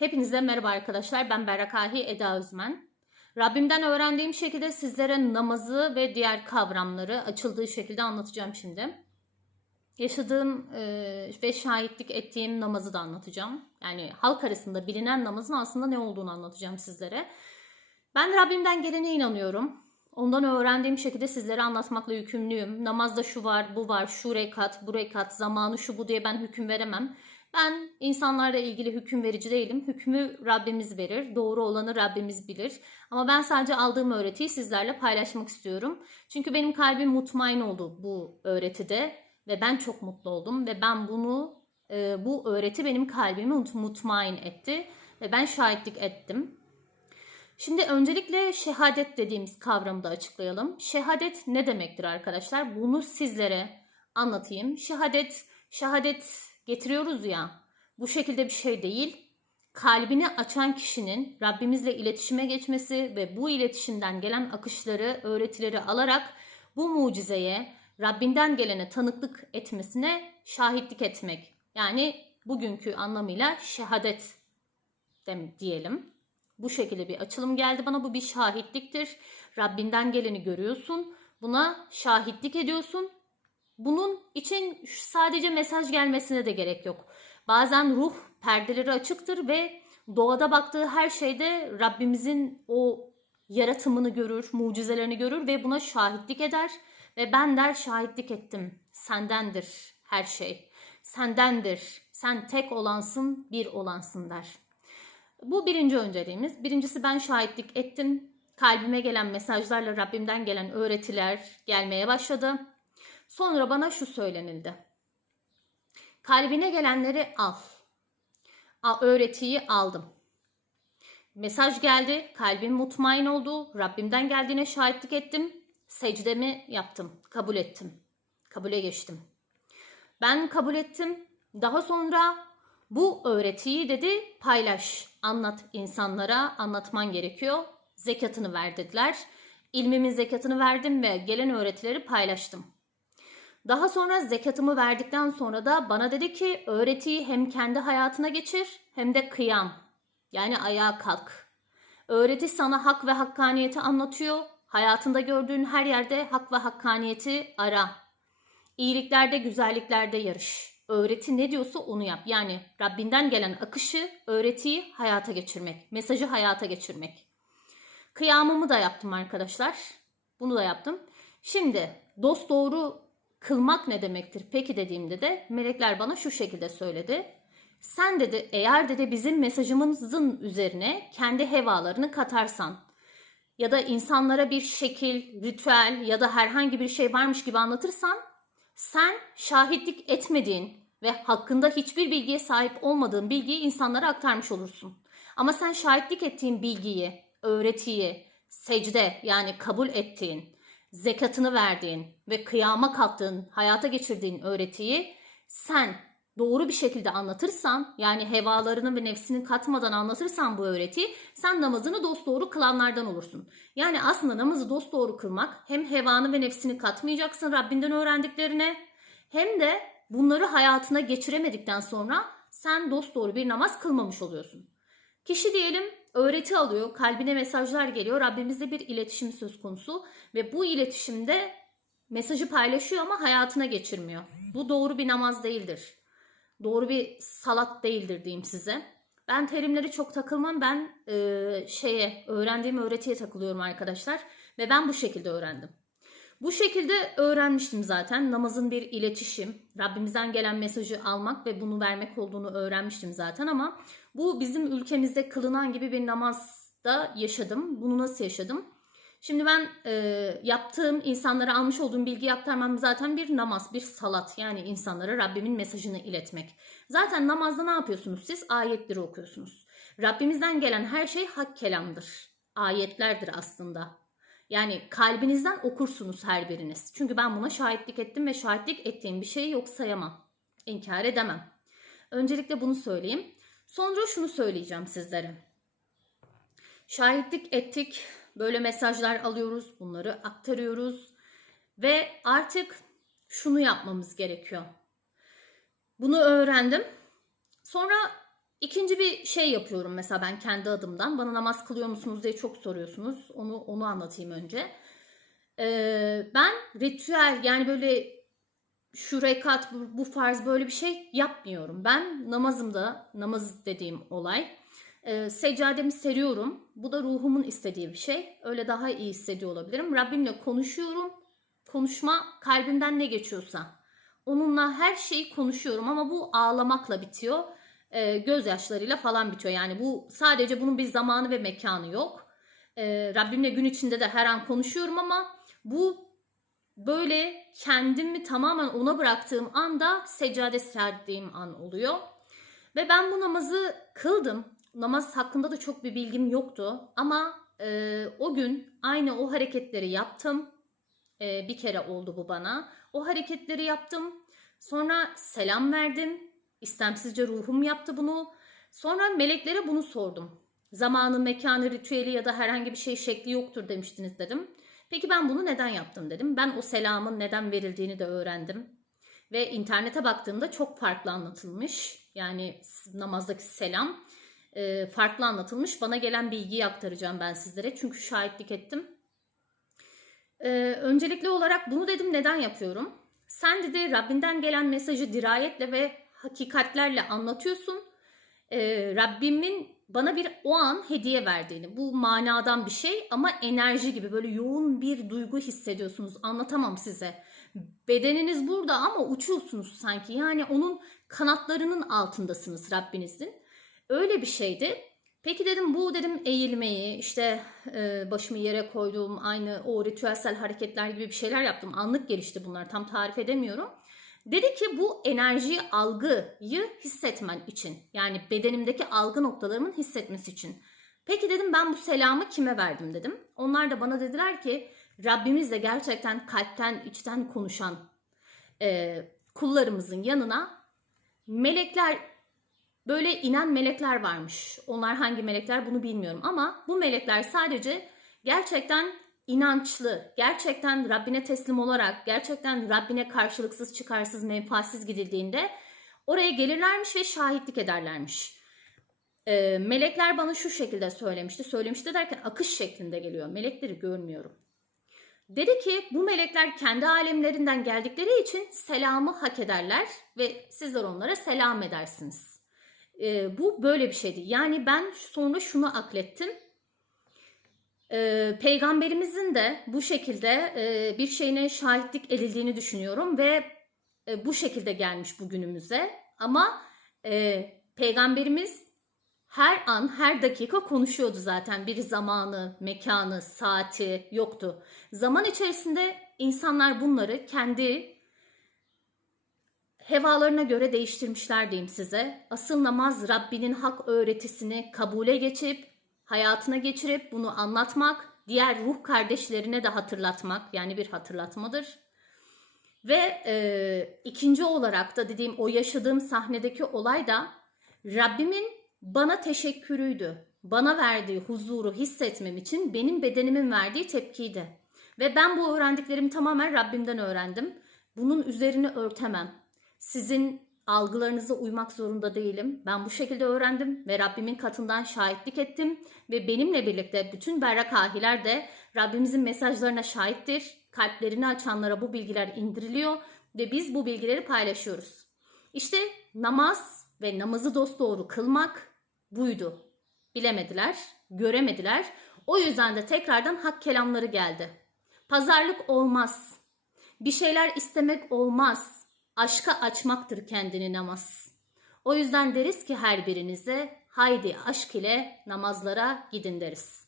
Hepinize merhaba arkadaşlar. Ben Berrak Ahi Eda Özmen. Rabbimden öğrendiğim şekilde sizlere namazı ve diğer kavramları açıldığı şekilde anlatacağım şimdi. Yaşadığım e, ve şahitlik ettiğim namazı da anlatacağım. Yani halk arasında bilinen namazın aslında ne olduğunu anlatacağım sizlere. Ben Rabbimden gelene inanıyorum. Ondan öğrendiğim şekilde sizlere anlatmakla yükümlüyüm. Namazda şu var, bu var, şu rekat, bu rekat, zamanı şu bu diye ben hüküm veremem. Ben insanlarla ilgili hüküm verici değilim. Hükmü Rabbimiz verir. Doğru olanı Rabbimiz bilir. Ama ben sadece aldığım öğretiyi sizlerle paylaşmak istiyorum. Çünkü benim kalbim mutmain oldu bu öğretide ve ben çok mutlu oldum ve ben bunu e, bu öğreti benim kalbimi mut- mutmain etti ve ben şahitlik ettim. Şimdi öncelikle şehadet dediğimiz kavramı da açıklayalım. Şehadet ne demektir arkadaşlar? Bunu sizlere anlatayım. Şehadet, şehadet getiriyoruz ya. Bu şekilde bir şey değil. Kalbini açan kişinin Rabbimizle iletişime geçmesi ve bu iletişimden gelen akışları, öğretileri alarak bu mucizeye, Rabbinden gelene tanıklık etmesine şahitlik etmek. Yani bugünkü anlamıyla şehadet diyelim. Bu şekilde bir açılım geldi bana. Bu bir şahitliktir. Rabbinden geleni görüyorsun. Buna şahitlik ediyorsun. Bunun için sadece mesaj gelmesine de gerek yok. Bazen ruh perdeleri açıktır ve doğada baktığı her şeyde Rabbimizin o yaratımını görür, mucizelerini görür ve buna şahitlik eder. Ve ben der şahitlik ettim. Sendendir her şey. Sendendir. Sen tek olansın, bir olansın der. Bu birinci önceliğimiz. Birincisi ben şahitlik ettim. Kalbime gelen mesajlarla Rabbimden gelen öğretiler gelmeye başladı. Sonra bana şu söylenildi. Kalbine gelenleri al. A- Öğretiyi aldım. Mesaj geldi. Kalbim mutmain oldu. Rabbimden geldiğine şahitlik ettim. Secdemi yaptım. Kabul ettim. Kabule geçtim. Ben kabul ettim. Daha sonra bu öğretiyi dedi paylaş, anlat insanlara, anlatman gerekiyor. Zekatını ver dediler. İlmimin zekatını verdim ve gelen öğretileri paylaştım. Daha sonra zekatımı verdikten sonra da bana dedi ki öğretiyi hem kendi hayatına geçir hem de kıyam. Yani ayağa kalk. Öğreti sana hak ve hakkaniyeti anlatıyor. Hayatında gördüğün her yerde hak ve hakkaniyeti ara. İyiliklerde, güzelliklerde yarış. Öğreti ne diyorsa onu yap. Yani Rabbinden gelen akışı, öğretiyi hayata geçirmek. Mesajı hayata geçirmek. Kıyamımı da yaptım arkadaşlar. Bunu da yaptım. Şimdi dost doğru kılmak ne demektir peki dediğimde de melekler bana şu şekilde söyledi. Sen dedi eğer dedi bizim mesajımızın üzerine kendi hevalarını katarsan ya da insanlara bir şekil, ritüel ya da herhangi bir şey varmış gibi anlatırsan sen şahitlik etmediğin ve hakkında hiçbir bilgiye sahip olmadığın bilgiyi insanlara aktarmış olursun. Ama sen şahitlik ettiğin bilgiyi, öğretiyi, secde yani kabul ettiğin, zekatını verdiğin ve kıyama kalktığın, hayata geçirdiğin öğretiyi sen doğru bir şekilde anlatırsan yani hevalarını ve nefsini katmadan anlatırsan bu öğretiyi sen namazını dosdoğru kılanlardan olursun. Yani aslında namazı dosdoğru kılmak hem hevanı ve nefsini katmayacaksın Rabbinden öğrendiklerine hem de bunları hayatına geçiremedikten sonra sen dosdoğru bir namaz kılmamış oluyorsun. Kişi diyelim öğreti alıyor, kalbine mesajlar geliyor. Rabbimizle bir iletişim söz konusu ve bu iletişimde mesajı paylaşıyor ama hayatına geçirmiyor. Bu doğru bir namaz değildir. Doğru bir salat değildir diyeyim size. Ben terimleri çok takılmam. Ben e, şeye öğrendiğim öğretiye takılıyorum arkadaşlar ve ben bu şekilde öğrendim. Bu şekilde öğrenmiştim zaten. Namazın bir iletişim, Rabbimizden gelen mesajı almak ve bunu vermek olduğunu öğrenmiştim zaten ama bu bizim ülkemizde kılınan gibi bir namazda yaşadım. Bunu nasıl yaşadım? Şimdi ben e, yaptığım, insanlara almış olduğum bilgi aktarmam zaten bir namaz, bir salat. Yani insanlara Rabbimin mesajını iletmek. Zaten namazda ne yapıyorsunuz siz? Ayetleri okuyorsunuz. Rabbimizden gelen her şey hak kelamdır. Ayetlerdir aslında. Yani kalbinizden okursunuz her biriniz. Çünkü ben buna şahitlik ettim ve şahitlik ettiğim bir şeyi yok sayamam. İnkar edemem. Öncelikle bunu söyleyeyim. Sonra şunu söyleyeceğim sizlere. Şahitlik ettik. Böyle mesajlar alıyoruz. Bunları aktarıyoruz. Ve artık şunu yapmamız gerekiyor. Bunu öğrendim. Sonra İkinci bir şey yapıyorum mesela ben kendi adımdan. Bana namaz kılıyor musunuz diye çok soruyorsunuz. Onu onu anlatayım önce. Ee, ben ritüel yani böyle şu rekat bu, bu farz böyle bir şey yapmıyorum. Ben namazımda namaz dediğim olay e, seccademi seriyorum. Bu da ruhumun istediği bir şey. Öyle daha iyi hissediyor olabilirim. Rabbimle konuşuyorum. Konuşma kalbimden ne geçiyorsa. Onunla her şeyi konuşuyorum ama bu ağlamakla bitiyor. E, gözyaşlarıyla falan bitiyor. Yani bu sadece bunun bir zamanı ve mekanı yok. E, Rabbimle gün içinde de her an konuşuyorum ama bu böyle kendimi tamamen ona bıraktığım anda seccade serdiğim an oluyor. Ve ben bu namazı kıldım. Namaz hakkında da çok bir bilgim yoktu. Ama e, o gün aynı o hareketleri yaptım. E, bir kere oldu bu bana. O hareketleri yaptım. Sonra selam verdim. İstemsizce ruhum yaptı bunu. Sonra meleklere bunu sordum. Zamanı, mekanı, ritüeli ya da herhangi bir şey şekli yoktur demiştiniz dedim. Peki ben bunu neden yaptım dedim. Ben o selamın neden verildiğini de öğrendim. Ve internete baktığımda çok farklı anlatılmış. Yani namazdaki selam e, farklı anlatılmış. Bana gelen bilgiyi aktaracağım ben sizlere. Çünkü şahitlik ettim. E, öncelikli olarak bunu dedim neden yapıyorum? Sen dedi Rabbinden gelen mesajı dirayetle ve hakikatlerle anlatıyorsun. E, Rabbimin bana bir o an hediye verdiğini. Bu manadan bir şey ama enerji gibi böyle yoğun bir duygu hissediyorsunuz. Anlatamam size. Bedeniniz burada ama uçuyorsunuz sanki. Yani onun kanatlarının altındasınız Rabbinizin. Öyle bir şeydi. Peki dedim bu dedim eğilmeyi işte e, başımı yere koyduğum aynı o ritüelsel hareketler gibi bir şeyler yaptım. Anlık gelişti bunlar tam tarif edemiyorum. Dedi ki bu enerji algıyı hissetmen için. Yani bedenimdeki algı noktalarımın hissetmesi için. Peki dedim ben bu selamı kime verdim dedim. Onlar da bana dediler ki Rabbimizle gerçekten kalpten içten konuşan e, kullarımızın yanına melekler böyle inen melekler varmış. Onlar hangi melekler bunu bilmiyorum ama bu melekler sadece gerçekten inançlı, gerçekten Rabbine teslim olarak, gerçekten Rabbine karşılıksız, çıkarsız, menfaatsiz gidildiğinde oraya gelirlermiş ve şahitlik ederlermiş. Ee, melekler bana şu şekilde söylemişti. Söylemişti derken akış şeklinde geliyor. Melekleri görmüyorum. Dedi ki bu melekler kendi alemlerinden geldikleri için selamı hak ederler ve sizler onlara selam edersiniz. Ee, bu böyle bir şeydi. Yani ben sonra şunu aklettim. Ee, peygamberimizin de bu şekilde e, bir şeyine şahitlik edildiğini düşünüyorum ve e, bu şekilde gelmiş bugünümüze. Ama e, peygamberimiz her an, her dakika konuşuyordu zaten. Bir zamanı, mekanı, saati yoktu. Zaman içerisinde insanlar bunları kendi hevalarına göre değiştirmişler diyeyim size. Asıl namaz Rabbinin hak öğretisini kabule geçip hayatına geçirip bunu anlatmak, diğer ruh kardeşlerine de hatırlatmak yani bir hatırlatmadır. Ve e, ikinci olarak da dediğim o yaşadığım sahnedeki olay da Rabbimin bana teşekkürüydü. Bana verdiği huzuru hissetmem için benim bedenimin verdiği tepkiydi. Ve ben bu öğrendiklerimi tamamen Rabbimden öğrendim. Bunun üzerini örtemem. Sizin algılarınıza uymak zorunda değilim. Ben bu şekilde öğrendim ve Rabbimin katından şahitlik ettim ve benimle birlikte bütün berrak ahiler de Rabbimizin mesajlarına şahittir. Kalplerini açanlara bu bilgiler indiriliyor ve biz bu bilgileri paylaşıyoruz. İşte namaz ve namazı dosdoğru kılmak buydu. Bilemediler, göremediler. O yüzden de tekrardan hak kelamları geldi. Pazarlık olmaz. Bir şeyler istemek olmaz. Aşka açmaktır kendini namaz. O yüzden deriz ki her birinize haydi aşk ile namazlara gidin deriz.